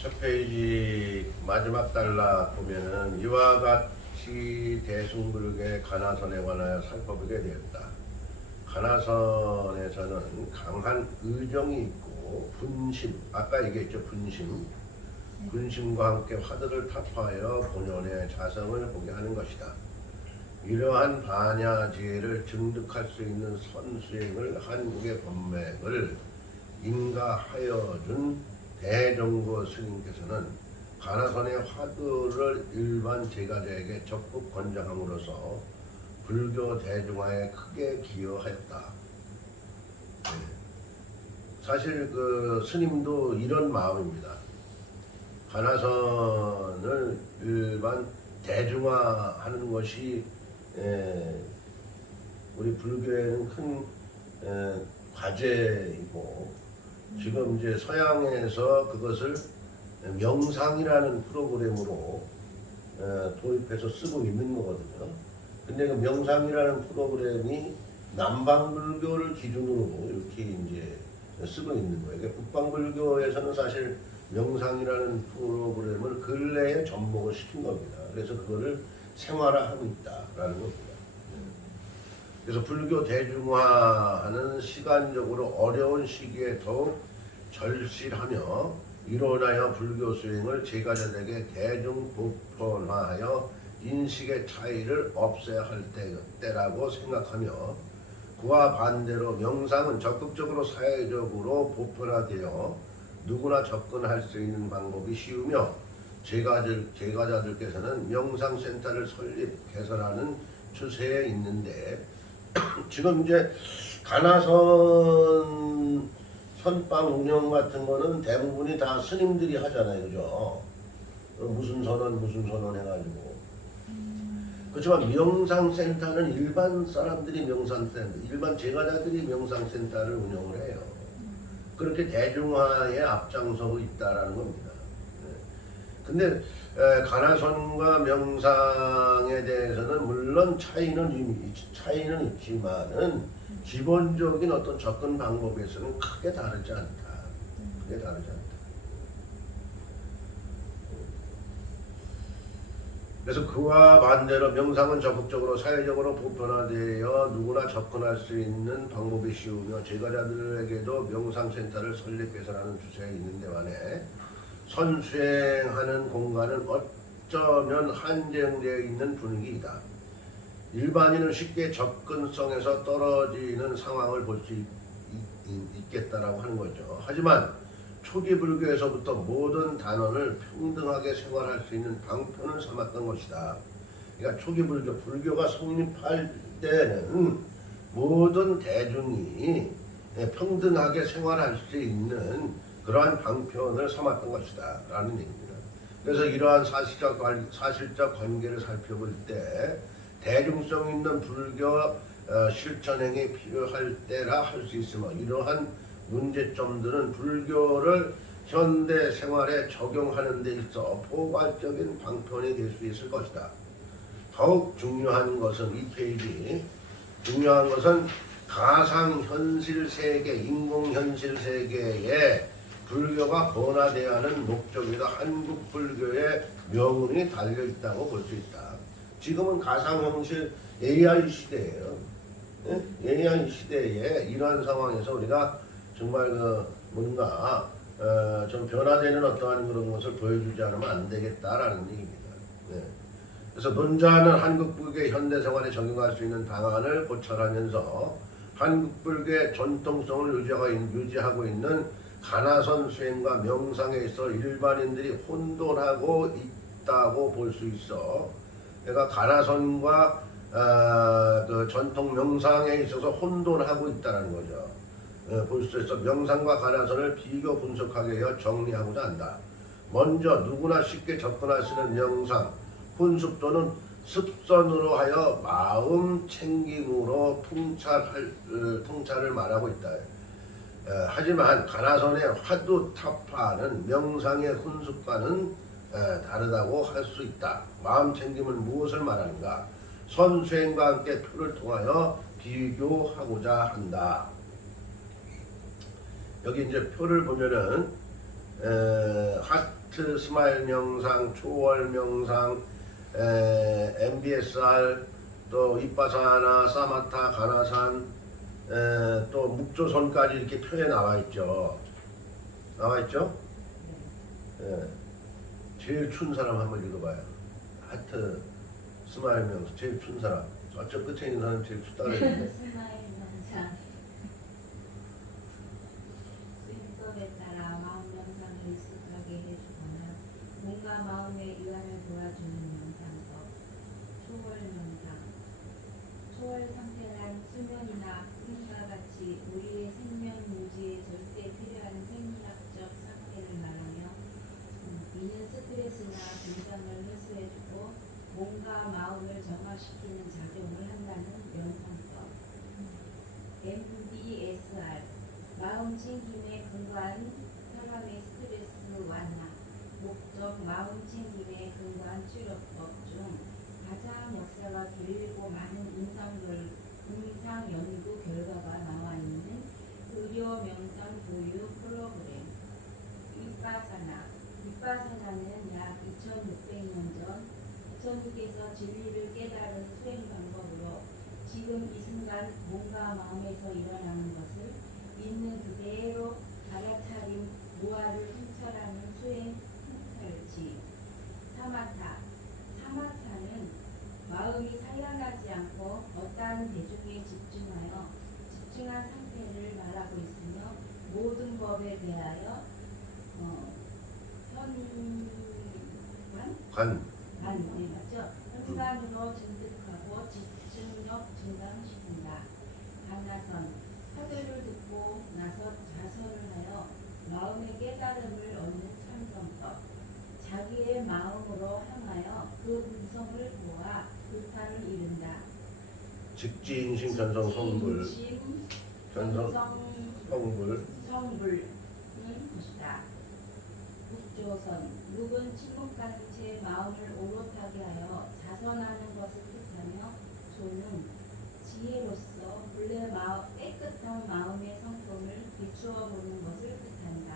첫 페이지 마지막 단락 보면은 이와 같이 대승불교의 가나선에 관하여 살펴보게 되었다. 가나선에서는 강한 의정이 있고 분심, 아까 얘기했죠. 분심과 함께 화두를 타파하여 본연의 자성을 보게 하는 것이다. 이러한 반야지혜를 증득할 수 있는 선수행을 한국의 법맥을 인가하여 준 대종고 스님께서는 가나선의 화두를 일반 제가자에게 적극 권장함으로써 불교 대중화에 크게 기여하였다. 사실 그 스님도 이런 마음입니다. 가나선을 일반 대중화하는 것이 우리 불교에는 큰 과제이고, 지금 이제 서양에서 그것을 명상이라는 프로그램으로 도입해서 쓰고 있는 거거든요. 근데 그 명상이라는 프로그램이 남방불교를 기준으로 이렇게 이제 쓰고 있는 거예요. 그러니까 북방불교에서는 사실 명상이라는 프로그램을 근래에 접목을 시킨 겁니다. 그래서 그거를 생활화하고 있다라는 겁니다. 그래서 불교 대중화하는 시간적으로 어려운 시기에 더욱 절실하며 일원하여 불교 수행을 제가자들에게 대중 보편화하여 인식의 차이를 없애야 할 때라고 생각하며, 그와 반대로 명상은 적극적으로 사회적으로 보편화되어 누구나 접근할 수 있는 방법이 쉬우며, 제가자들께서는 명상센터를 설립, 개설하는 추세에 있는데, 지금 이제 가나선 선방 운영 같은 거는 대부분이 다 스님들이 하잖아요. 그죠? 무슨 선언 해가지고. 그렇지만 명상센터는 일반 사람들이 일반 제가자들이 명상센터를 운영을 해요. 그렇게 대중화에 앞장서고 있다라는 겁니다. 근데 가나선과 명상에 대해서는 물론 차이는 있지만은 기본적인 어떤 접근 방법에서는 크게 다르지 않다. 그래서 그와 반대로 명상은 적극적으로 사회적으로 보편화되어 누구나 접근할 수 있는 방법이 쉬우며, 제가자들에게도 명상센터를 설립 개설하는 추세에 있는데 반해 선수행하는 공간은 어쩌면 한정되어 있는 분위기이다. 일반인은 쉽게 접근성에서 떨어지는 상황을 볼 수 있겠다라고 하는 거죠. 하지만 초기 불교에서부터 모든 단원을 평등하게 생활할 수 있는 방편을 삼았던 것이다. 그러니까 초기 불교가 성립할 때는 모든 대중이 평등하게 생활할 수 있는 그러한 방편을 삼았던 것이다 라는 얘기입니다. 그래서 이러한 사실적 관계를 살펴볼 때 대중성 있는 불교 실천행이 필요할 때라 할 수 있으며, 이러한 문제점들은 불교를 현대 생활에 적용하는 데 있어 포괄적인 방편이 될 수 있을 것이다. 더욱 중요한 것은 이 페이지 중요한 것은 가상현실세계, 인공현실세계에 불교가 번화되어야 하는 목적이다. 한국 불교의 명운이 달려있다고 볼 수 있다. 지금은 가상현실 AI 시대예요. AI 시대에 이러한 상황에서 우리가 정말 뭔가 좀 변화되는 어떠한 그런 것을 보여주지 않으면 안 되겠다라는 얘기입니다. 그래서 논자는 한국 불교의 현대 생활에 적용할 수 있는 방안을 고찰하면서 한국 불교의 전통성을 유지하고 있는 가나선 수행과 명상에 있어 일반인들이 혼돈하고 있다고 볼 수 있어. 그러니까 가나선과 그 전통 명상에 있어서 혼돈하고 있다는 거죠. 볼 수 있어. 명상과 가나선을 비교 분석하게 하여 정리하고자 한다. 먼저 누구나 쉽게 접근할 수 있는 명상, 혼습 또는 습선으로 하여 마음 챙김으로 통찰을 말하고 있다. 하지만 가나선의 화두 타파는 명상의 혼습과는 다르다고 할 수 있다. 마음 챙김은 무엇을 말하는가? 선수행과 함께 표를 통하여 비교하고자 한다. 여기 이제 표를 보면은 하트 하트 스마일 명상, 초월 명상, MBSR, 또 윗바사나, 사마타, 가나산, 또 묵조선까지 이렇게 표에 나와 있죠. 나와 있죠? 제일 춘 사람 한번 읽어봐요. 하트 스마일 명상, 제일 춘 사람. 저쪽 끝에 있는 사람 제일 춥다 그랬는데. 스마일 명상. 수행법에 따라 마음 명상을 익숙하게 해주거나 몸과 마음의 이완을 도와주는 명상법. 초월 명상. 초월 상태란 수면이나 꿈과 같이 우리의 생명 유지에 절대 필요한 생리학적 상태를 말하며 이는 스트레스나 긴장을 해소해주고 몸과 마음을 정화시키는 작용을 한다는 명상법. MBSR 마음 챙김에 근거한 사람의 스트레스 완화. 목적 마음 챙김에 근거한 치료법 중 가장 역사가 길고 많은 임상 연구 결과가 나와 있는 의료 명상 교육 프로그램. 윗바사나는 약 2600년 전 천국에서 진리를 깨달은 수행 방법으로 지금 이 순간 몸과 마음에서 일어나는 것을 있는 그대로 알아차림 무아를 통찰하는 수행 통찰지. 사마타는 마음이 산란하지 않고 어떠한 대중에 집중한 상태를 말하고 있으며 모든 법에 대하여 현관으로 증득하고 집중력 증강시킨다. 가나선 사도를 듣고 나서 자선을 하여 마음의 깨달음을 얻는 참선법. 자기의 마음으로 향하여 그 근성을 보아 불타를 이룬다. 직지인심 견성 성불. 성불은 것이다. 묵조선 묵은 침묵하는 채 마음을 오롯하게 하여 자선하는 것을 뜻하며 조는 지혜로서 본래 깨끗한 마음의 성품을 비추어 보는 것을 뜻한다.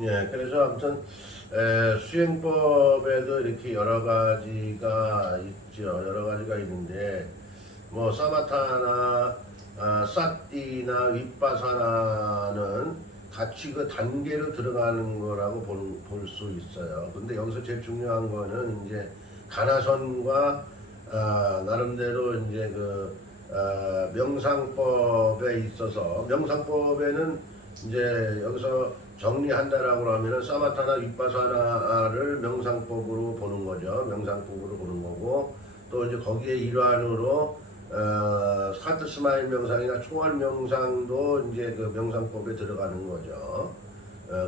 예, 그래서 아무튼 수행법에도 이렇게 여러 가지가 있죠. 여러 가지가 있는데 뭐 사마타나 사띠나 윗바사나는 같이 그 단계로 들어가는 거라고 볼 수 있어요. 근데 여기서 제일 중요한 거는 이제 가나선과 나름대로 이제 그 명상법에 있어서 명상법에는 이제 여기서 정리한다라고 하면은 사마타나 윗바사나를 명상법으로 보는 거죠. 명상법으로 보는 거고 또 이제 거기에 일환으로 하트 스마일 명상이나 초월 명상도 이제 그 명상법에 들어가는 거죠.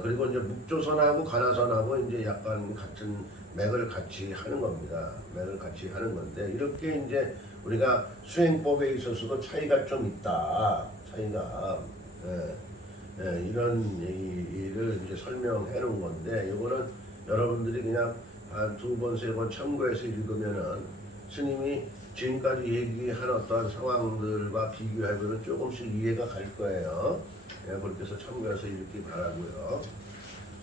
그리고 이제 묵조선하고 가나선하고 이제 약간 같은 맥을 같이 하는 겁니다. 맥을 같이 하는 건데 이렇게 이제 우리가 수행법에 있어서도 차이가 좀 있다. 차이가 이런 얘기를 이제 설명해 놓은 건데 이거는 여러분들이 그냥 한 2번, 3번 참고해서 읽으면은 스님이 지금까지 얘기한 어떠한 상황들과 비교해보면 조금씩 이해가 갈 거예요. 그렇게 해서 참고해서 읽기 바라고요.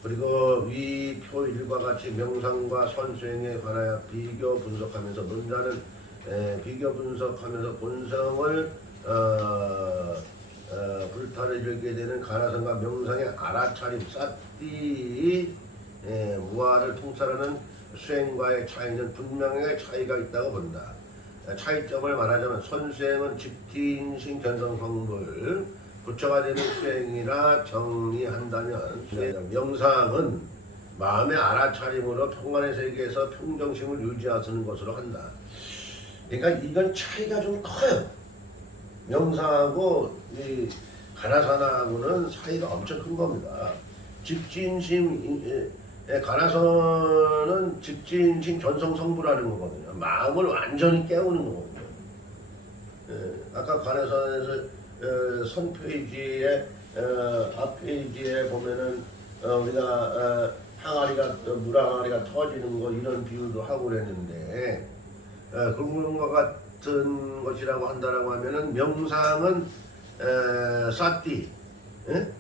그리고 위 표 1과 같이 명상과 선수행에 관하여 비교 분석하면서 문자는 비교 분석하면서 본성을 불타를 일게 되는 가나선과 명상의 알아차림 사띠 무아를 통찰하는 수행과의 차이는 분명하게 차이가 있다고 본다. 차이점을 말하자면 선수행은 직티인신 견성성불 부처가 되는 수행이라 정리한다면 명상은 마음의 알아차림으로 평안의 세계에서 평정심을 유지하시는 것으로 한다. 그러니까 이건 차이가 좀 커요. 명상하고 이 가나산하고는 차이가 엄청 큰 겁니다. 직진심 가나선은 직진심 견성성불하는 거거든요. 마음을 완전히 깨우는 거거든요. 아까 가나선에서 선 페이지에 앞 페이지에 보면은 우리가 항아리가 물 항아리가 터지는 거 이런 비유도 하고 그랬는데 그런 것 같은 것이라고 한다라고 하면은 명상은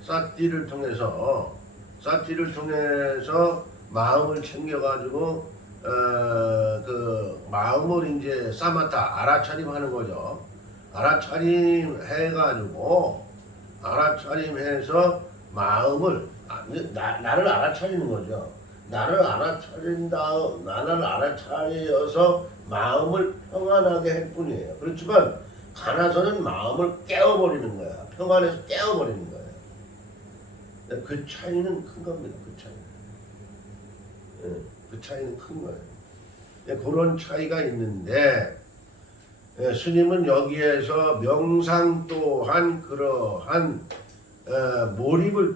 사띠를 통해서 마음을 챙겨가지고 그 마음을 이제 사마타 알아차림하는 거죠. 알아차림 해가지고 알아차림해서 마음을 나를 알아차리는 거죠. 나를 알아차려서 마음을 평안하게 할 뿐이에요. 그렇지만 가나서는 마음을 깨워버리는 거야. 평안해서 깨워버리는 거예요. 그 차이는 큰 겁니다. 그 차이. 그 차이는 큰 거예요. 그런 차이가 있는데 스님은 여기에서 명상 또한 그러한 몰입을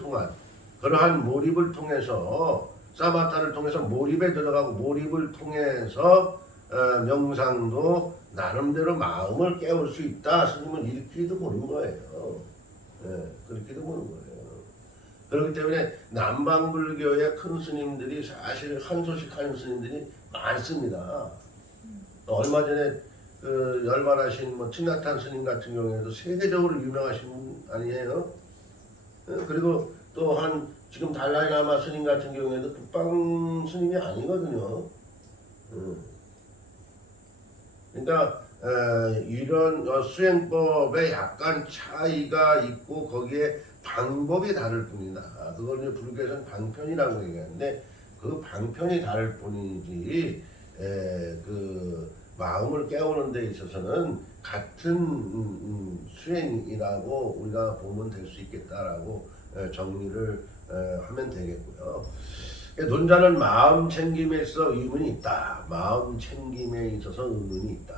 통해서 사마타를 통해서 몰입에 들어가고 몰입을 통해서 명상도 나름대로 마음을 깨울 수 있다. 스님은 이렇게도 보는 거예요. 그렇게도 보는 거예요. 그렇기 때문에 남방불교의 큰 스님들이 사실 한소식 하는 스님들이 많습니다. 얼마 전에 그 열반하신 뭐 친나탄 스님 같은 경우에도 세계적으로 유명하신 분 아니에요? 그리고 또한 지금 달라이라마 스님 같은 경우에도 북방 스님이 아니거든요. 그러니까 이런 수행법에 약간 차이가 있고 거기에 방법이 다를 뿐이다. 그걸 이제 불교에서는 방편이라고 얘기하는데 그 방편이 다를 뿐이지 그 마음을 깨우는 데 있어서는 같은 수행이라고 우리가 보면 될 수 있겠다라고 정리를 하면 되겠고요. 논자는 마음 챙김에 있어 의문이 있다. 마음 챙김에 있어서 의문이 있다.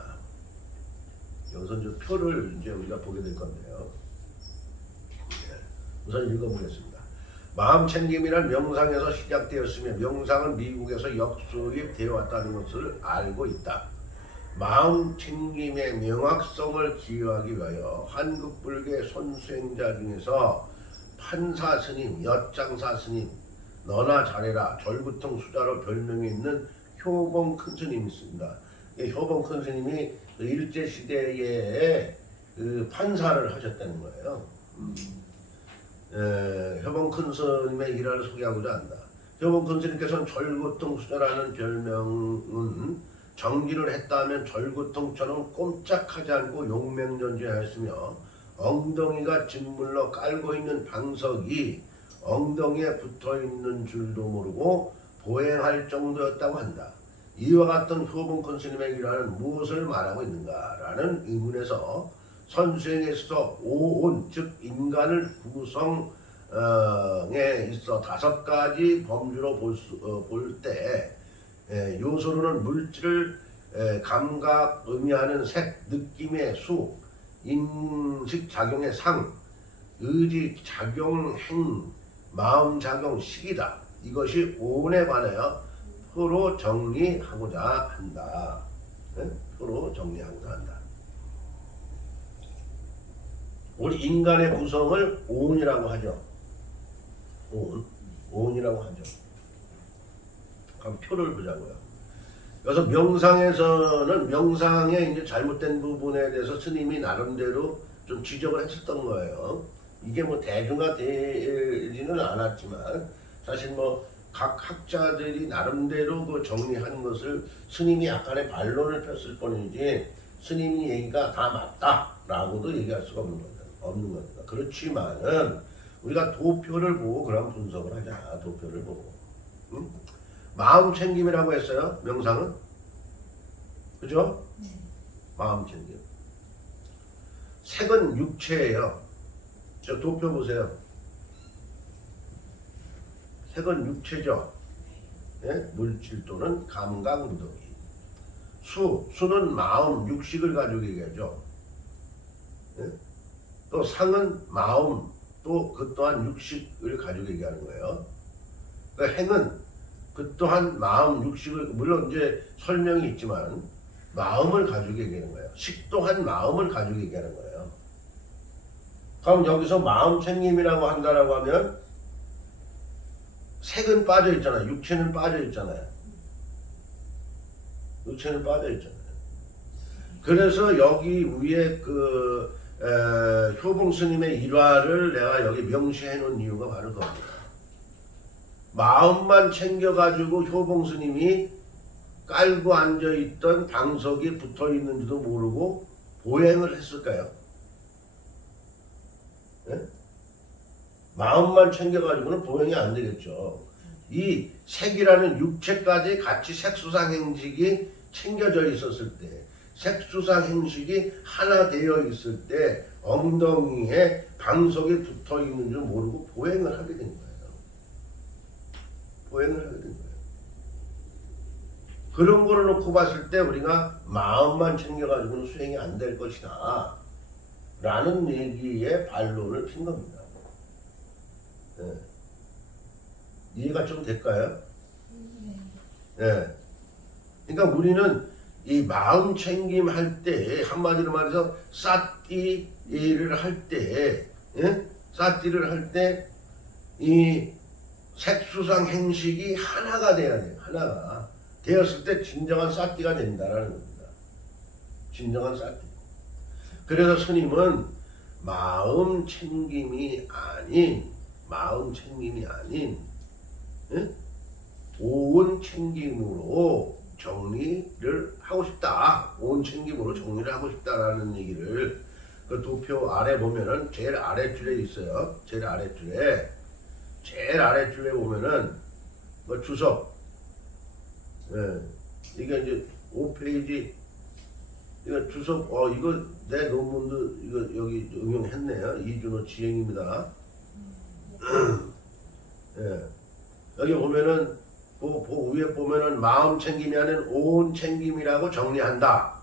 여기서 이제 표를 이제 우리가 보게 될 건데요. 우선 읽어보겠습니다. 마음 챙김이란 명상에서 시작되었으며 명상은 미국에서 역수입되어 왔다는 것을 알고 있다. 마음 챙김의 명확성을 기여하기 위하여 한국 불교의 선수행자 중에서 판사 스님, 엿장사 스님, 너나 잘해라, 절구통 수자로 별명이 있는 효봉 큰 스님이 있습니다. 효봉 큰 스님이 일제 시대에 그 판사를 하셨다는 거예요. 효봉 큰 스님의 일화를 소개하고자 한다. 효봉 큰 스님께서는 절구통 수자라는 별명은 정진을 했다면 절구통처럼 꼼짝하지 않고 용맹전지하였으며 엉덩이가 짓물러 깔고 있는 방석이 엉덩이에 붙어있는 줄도 모르고 보행할 정도였다고 한다. 이와 같은 효봉 큰 스님의 일화는 무엇을 말하고 있는가라는 의문에서 선수행에 있어서 오온 즉 인간을 구성에 있어 5가지 범주로 볼 때 요소로는 물질을 감각 의미하는 색, 느낌의 수, 인식 작용의 상, 의지 작용 행, 마음 작용 식이다. 이것이 오온에 관하여 표로 정리하고자 한다. 표로 정리하고자 한다. 우리 인간의 구성을 오온이라고 하죠. 오온이라고 하죠. 그럼 표를 보자고요. 그래서 명상에서는 명상의 이제 잘못된 부분에 대해서 스님이 나름대로 좀 지적을 했었던 거예요. 이게 뭐 대중화되지는 않았지만 사실 뭐 각 학자들이 나름대로 그 정리하는 것을 스님이 약간의 반론을 폈을 뿐이지 스님이 얘기가 다 맞다라고도 얘기할 수가 없는 겁니다. 그렇지만은 우리가 도표를 보고 그런 분석을 하자. 도표를 보고. 응? 마음 챙김이라고 했어요. 명상은. 그죠? 마음 챙김. 색은 육체예요. 저 도표 보세요. 색은 육체죠. 예? 물질 또는 감각 운동이. 수는 마음, 육식을 가지고 얘기하죠. 예? 또 상은 마음, 또 그 또한 육식을 가지고 얘기하는 거예요. 그러니까 행은 그 또한 마음, 육식을, 물론 이제 설명이 있지만 마음을 가지고 얘기하는 거예요. 식 또한 마음을 가지고 얘기하는 거예요. 그럼 여기서 마음 챙김이라고 한다라고 하면 색은 빠져 있잖아요. 육체는 빠져 있잖아요. 육체는 빠져 있잖아요. 그래서 여기 위에 그 효봉 스님의 일화를 내가 여기 명시해 놓은 이유가 바로 겁니다. 마음만 챙겨가지고 효봉 스님이 깔고 앉아있던 방석이 붙어있는지도 모르고 보행을 했을까요? 예? 마음만 챙겨가지고는 보행이 안 되겠죠. 이 색이라는 육체까지 같이 색수상 행식이 챙겨져 있었을 때, 색수상 행식이 하나 되어 있을 때 엉덩이에 방석이 붙어 있는 줄 모르고 보행을 하게 된 거예요. 보행을 하게 된 거예요. 그런 거를 놓고 봤을 때 우리가 마음만 챙겨가지고는 수행이 안 될 것이다 라는 얘기에 반론을 핀 겁니다. 네. 이해가 좀 될까요? 네. 그러니까 우리는 이 마음 챙김 할 때, 한마디로 말해서 싸띠를 할 때, 예? 싸띠를 할 때 이 색수상 행식이 하나가 돼야 돼요. 하나가 되었을 때 진정한 싸띠가 된다라는 겁니다. 진정한 싸띠. 그래서 스님은 마음 챙김이 아닌 예? 오온 챙김으로 정리를 하고 싶다. 오온 챙김으로 정리를 하고 싶다라는 얘기를 그 도표 아래 보면은 제일 아래줄에 있어요. 제일 아래줄에 보면은 뭐 주석, 예, 이게 이제 5페이지 이거 주석, 이거 내 논문도 이거 여기 응용했네요. 이준호 지행입니다. 예, 여기 보면은 그 위에 보면은 마음 챙김이 아닌 온 챙김이라고 정리한다.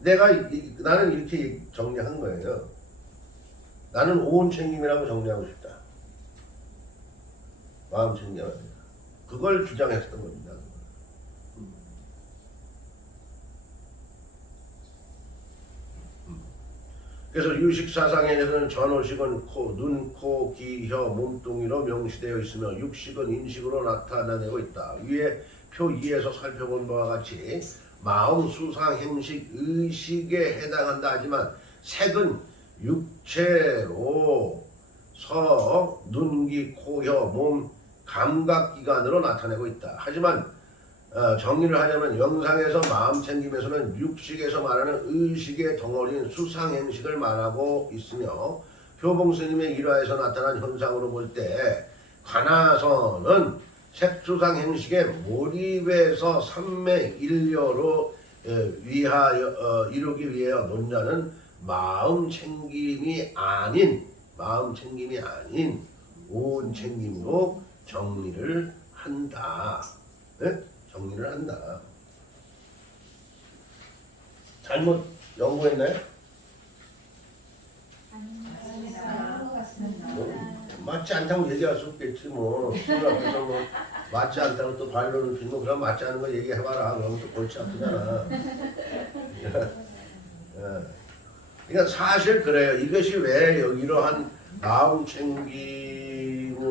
나는 이렇게 정리한 거예요. 나는 온 챙김이라고 정리하고 싶다. 마음 챙김이 아니라. 그걸 주장했던 겁니다. 그래서 유식사상에서는 전오식은 눈, 코, 귀, 혀, 몸뚱이로 명시되어 있으며 육식은 인식으로 나타나고 있다. 위에 표 2에서 살펴본 바와 같이 마음, 수상, 행식, 의식에 해당한다 하지만 색은 육체로서 눈, 귀, 코, 혀, 몸, 감각기관으로 나타내고 있다. 하지만 정리를 하자면 영상에서 마음 챙김에서는 육식에서 말하는 의식의 덩어리인 수상행식을 말하고 있으며 효봉 스님의 일화에서 나타난 현상으로 볼 때 관아서는 색수상행식에 몰입해서 삼매일려로 이루기 위하여 논자는 마음 챙김이 아닌 온 챙김으로 정리를 한다. 네? 정리를 한다. 잘못 연구했나요? 맞지 않다고 얘기할 수 없겠지 뭐. 친구 앞에서 뭐 맞지 않다고 또 반론을 피면 그럼 맞지 않은 거 얘기해봐라. 그러면 또 골치 아프잖아. 그러니까 사실 그래요. 이것이 왜 이러한 마음 챙김으로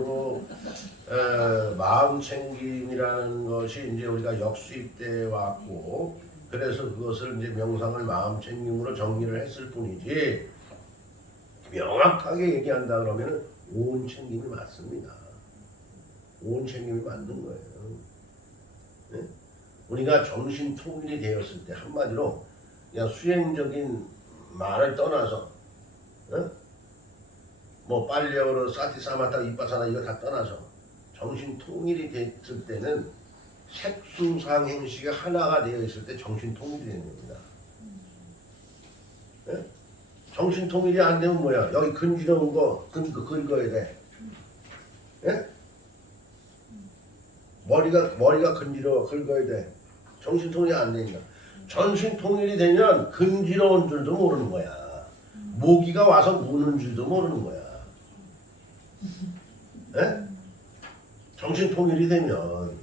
마음 챙김이라는 것이 이제 우리가 역수입돼 왔고, 그래서 그것을 이제 명상을 마음 챙김으로 정리를 했을 뿐이지, 명확하게 얘기한다 그러면 온 챙김이 맞습니다. 온 챙김이 맞는 거예요. 네? 우리가 정신 통일이 되었을 때 한마디로 그냥 수행적인 말을 떠나서, 뭐 빨리어로 사티사마타 이빠사나 이거 다 떠나서 정신 통일이 됐을 때는 색수상 행식이 하나가 되어 있을 때 정신 통일이 되는 겁니다. 네? 정신 통일이 안 되면 뭐야? 여기 근지러운 거 긁어야 돼. 네? 머리가 근지러워 긁어야 돼. 정신 통일이 안 되니까. 정신 통일이 되면 근지러운 줄도 모르는 거야. 모기가 와서 무는 줄도 모르는 거야. 네? 정신 통일이 되면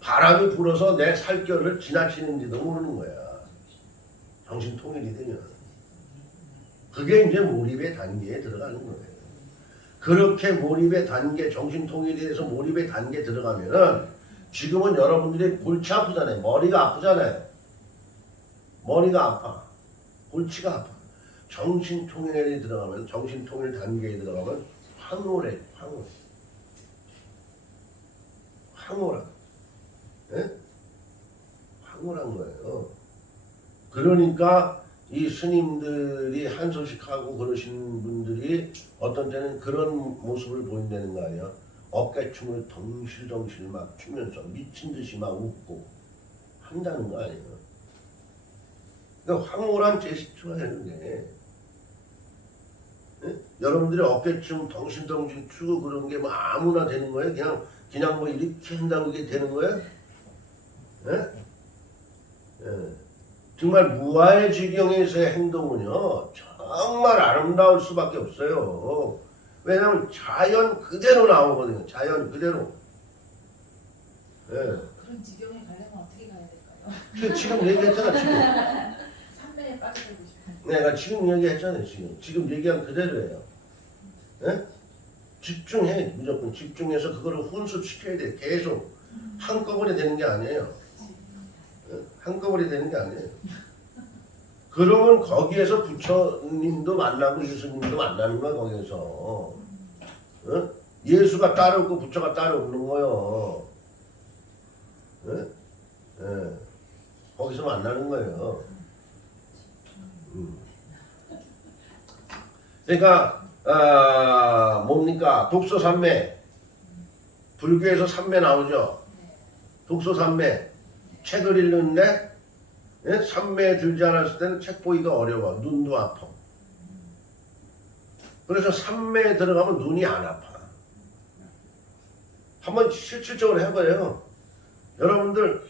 바람이 불어서 내 살결을 지나치는지도 모르는 거야. 정신 통일이 되면. 그게 이제 몰입의 단계에 들어가는 거예요. 그렇게 몰입의 단계, 정신 통일이 돼서 몰입의 단계에 들어가면은 지금은 여러분들이 골치 아프잖아요. 머리가 아프잖아요. 머리가 아파. 골치가 아파. 정신 통일에 들어가면, 정신 통일 단계에 들어가면 황홀해. 황홀한. 예? 황홀한 거예요. 그러니까 이 스님들이 한 소식 하고 그러신 분들이 어떤 때는 그런 모습을 보인다는 거 아니야. 어깨춤을 덩실덩실 막 추면서 미친 듯이 막 웃고 한다는 거 아니에요. 그러니까 황홀한 제스처예요. 이게. 예? 여러분들이 어깨춤 덩실덩실 추고 그런 게 뭐 아무나 되는 거예요? 그냥 뭐 이렇게 한다고 이게 되는 거예요? 예? 예. 정말 무아의 지경에서의 행동은요 정말 아름다울 수밖에 없어요. 왜냐하면 자연 그대로 나오거든요. 자연 그대로. 예. 그런 지경에 가려면 어떻게 가야 될까요? 지금 얘기했잖아. 지금. 삼매에 빠져들고 싶어요. 내가 지금 얘기했잖아요. 지금 얘기한 그대로예요. 예? 집중해. 무조건 집중해서 그거를 훈습시켜야 돼. 계속. 한꺼번에 되는 게 아니에요. 예? 한꺼번에 되는 게 아니에요. 그러면 거기에서 부처님도 만나고 예수님도 만나는 거야. 거기에서. 어? 예수가 따로 없고 부처가 따로 없는 거예요. 예? 예. 거기서 만나는 거예요. 그러니까 뭡니까? 독서삼매. 불교에서 삼매 나오죠. 독서삼매. 책을 읽는데 예? 삼매에 들지 않았을 때는 책 보기가 어려워. 눈도 아파. 그래서 삼매에 들어가면 눈이 안 아파. 한번 실질적으로 해봐요. 여러분들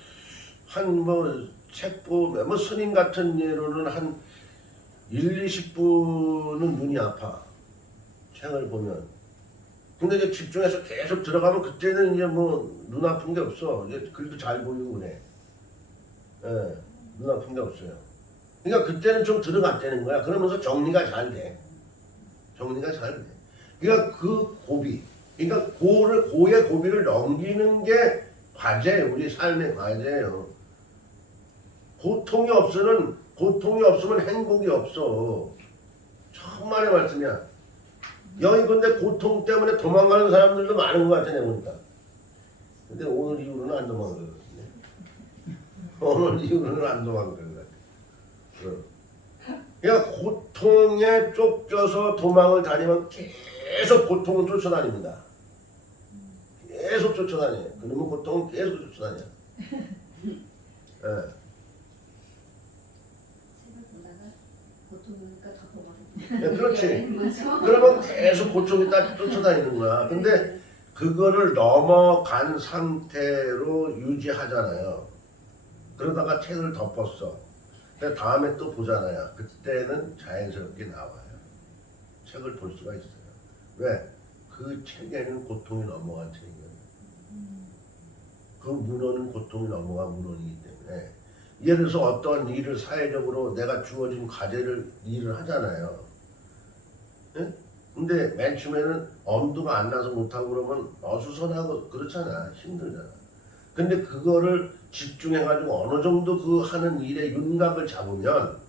한 뭐 책 보면 뭐 스님 같은 예로는 한 1, 20분은 눈이 아파. 책을 보면. 근데 이제 집중해서 계속 들어가면 그때는 이제 뭐 눈 아픈 게 없어. 이제 글도 잘 보이고 그래. 예, 눈 아픈 게 없어요. 그러니까 그때는 좀 들어갔다는 거야. 그러면서 정리가 잘 돼. 정리가 잘 돼. 그러니까 그 고비. 그러니까 고의 고비를 넘기는 게 과제예요. 우리 삶의 과제예요. 고통이 없으면 행복이 없어. 천만의 말씀이야. 여기 근데 고통 때문에 도망가는 사람들도 많은 것 같아, 내가 보니까. 근데 오늘 이후로는 안 도망갈 것 같네. 오늘 이후로는 안 도망갈 것 같아. 그러니까 고통에 쫓겨서 도망을 다니면 계속 고통을 쫓아다닙니다. 계속 쫓아다녀요. 그러면 고통은 계속 쫓아다녀요. 예. 보통이니까 더 네, 그렇지. 그러면 계속 고통이 쫓아다니는 거야. 근데 그거를 넘어간 상태로 유지하잖아요. 그러다가 책을 덮었어. 근데 다음에 또 보잖아요. 그때는 자연스럽게 나와요. 책을 볼 수가 있어요. 왜? 그 책에는 고통이 넘어간 책이거든요. 그 문헌은 고통이 넘어간 문헌이기 때문에. 예를 들어서 어떤 일을 사회적으로 내가 주어진 과제를 일을 하잖아요. 예? 근데 맨 처음에는 엄두가 안 나서 못하고 그러면 어수선하고 그렇잖아. 힘들잖아. 근데 그거를 집중해가지고 어느 정도 그 하는 일의 윤곽을 잡으면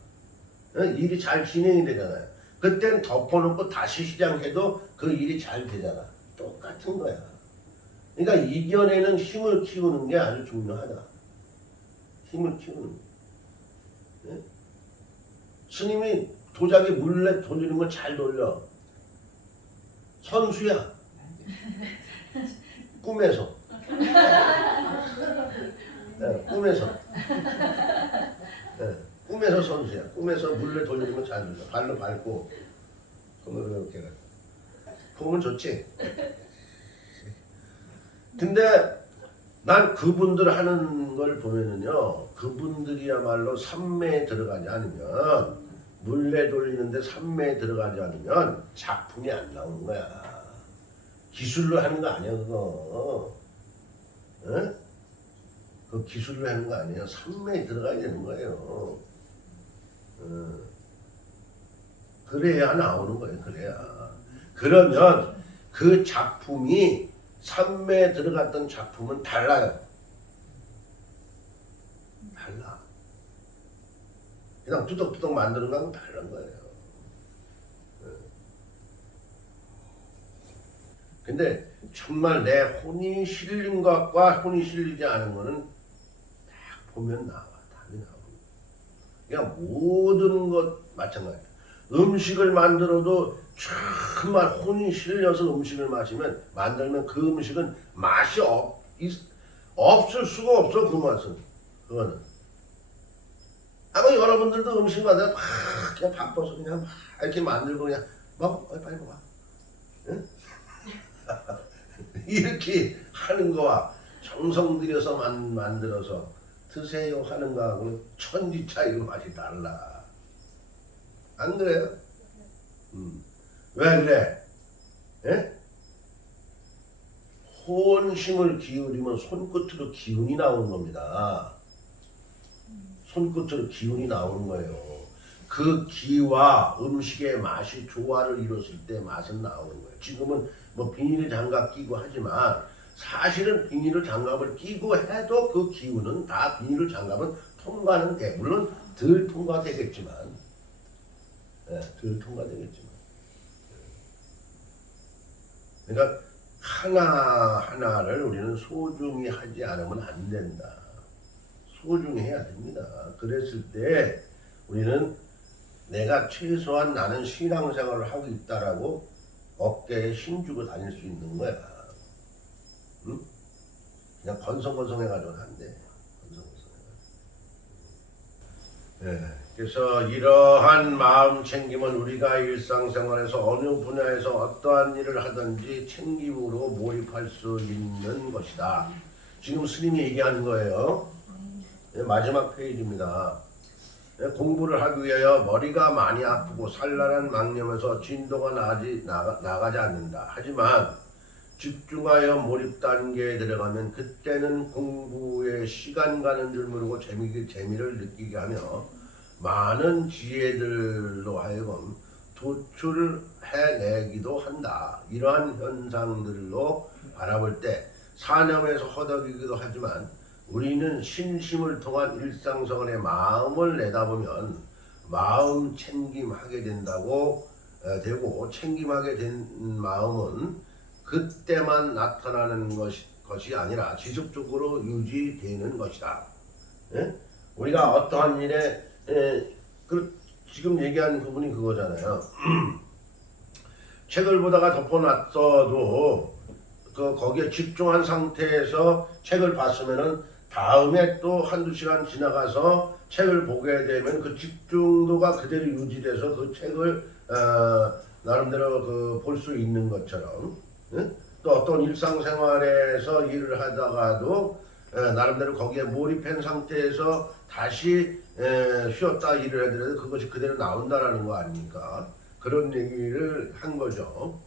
예? 일이 잘 진행이 되잖아요. 그때는 덮어놓고 다시 시작해도 그 일이 잘 되잖아. 똑같은 거야. 그러니까 이겨내는 힘을 키우는 게 아주 중요하다. 힘을 키우는. 예? 스님이 도자기 물레 돌리는 거 잘 돌려. 선수야. 꿈에서. 네, 꿈에서. 네, 꿈에서 선수야. 꿈에서 물레 돌리는 거 잘 돌려. 발로 밟고. 그러면 이렇게 가. 보면 좋지. 근데 난 그분들 하는 걸 보면은요, 그분들이야말로 삼매에 들어가지 않으면, 물레 돌리는데 삼매에 들어가지 않으면 작품이 안 나오는 거야. 기술로 하는 거 아니야, 그거. 응? 그 기술로 하는 거 아니에요. 삼매에 들어가야 되는 거예요. 응. 그래야 나오는 거예요, 그래야. 그러면 그 작품이 삼매에 들어갔던 작품은 달라요. 달라. 그냥 뚜덕뚜덕 만드는 거하고 다른 거예요. 근데 정말 내 혼이 실린 것과 혼이 실리지 않은 거는 딱 보면 나와. 답이 나와. 그냥 모든 것 마찬가지야. 음식을 만들어도 정말 혼이 실려서 음식을 만들면 그 음식은 맛이 없을 수가 없어. 그 맛은. 그거는. 아마 여러분들도 음식 만들어 막 그냥 바빠서 그냥 막 이렇게 만들고 그냥 먹어. 빨리 먹어. 응? 이렇게 하는 거와 정성 들여서 만들어서 드세요 하는 거하고는 천지 차이로 맛이 달라. 안 그래요? 왜 그래? 예? 혼심을 기울이면 손끝으로 기운이 나오는 겁니다. 손끝으로 기운이 나오는 거예요. 그 기와 음식의 맛이 조화를 이뤘을 때 맛은 나오는 거예요. 지금은 뭐 비닐 장갑 끼고 하지만 사실은 비닐 장갑을 끼고 해도 그 기운은 다 비닐 장갑은 통과는 돼. 물론 덜 통과되겠지만, 덜 통과되겠지만. 그러니까 하나하나를 우리는 소중히 하지 않으면 안 된다. 소중히 해야 됩니다. 그랬을 때 우리는 내가 최소한 나는 신앙생활을 하고 있다라고 어깨에 힘주고 다닐 수 있는 거야. 응? 그냥 건성건성해가지고는 안 돼. 건성건성해가지고. 그래서 이러한 마음 챙김은 우리가 일상생활에서 어느 분야에서 어떠한 일을 하든지 챙김으로 몰입할 수 있는 것이다. 지금 스님이 얘기하는 거예요. 마지막 페이지입니다. 공부를 하기 위하여 머리가 많이 아프고 산란한 망념에서 진도가 나가지 않는다. 하지만 집중하여 몰입 단계에 들어가면 그때는 공부에 시간 가는 줄 모르고 재미를 느끼게 하며 많은 지혜들로 하여금 도출해내기도 한다. 이러한 현상들로 바라볼 때 사념에서 허덕이기도 하지만 우리는 신심을 통한 일상생활의 마음을 내다보면 마음 챙김하게 된다고 되고 챙김하게 된 마음은 그때만 나타나는 것이 아니라 지속적으로 유지되는 것이다. 예? 우리가 어떠한 일에 지금 얘기하는 부분이 그거잖아요. 책을 보다가 덮어놨어도 거기에 집중한 상태에서 책을 봤으면은 다음에 또 한두 시간 지나가서 책을 보게 되면 그 집중도가 그대로 유지돼서 그 책을 나름대로 볼 수 있는 것처럼 또 어떤 일상생활에서 일을 하다가도 나름대로 거기에 몰입한 상태에서 다시 쉬었다 일을 하더라도 그것이 그대로 나온다라는 거 아닙니까? 그런 얘기를 한 거죠.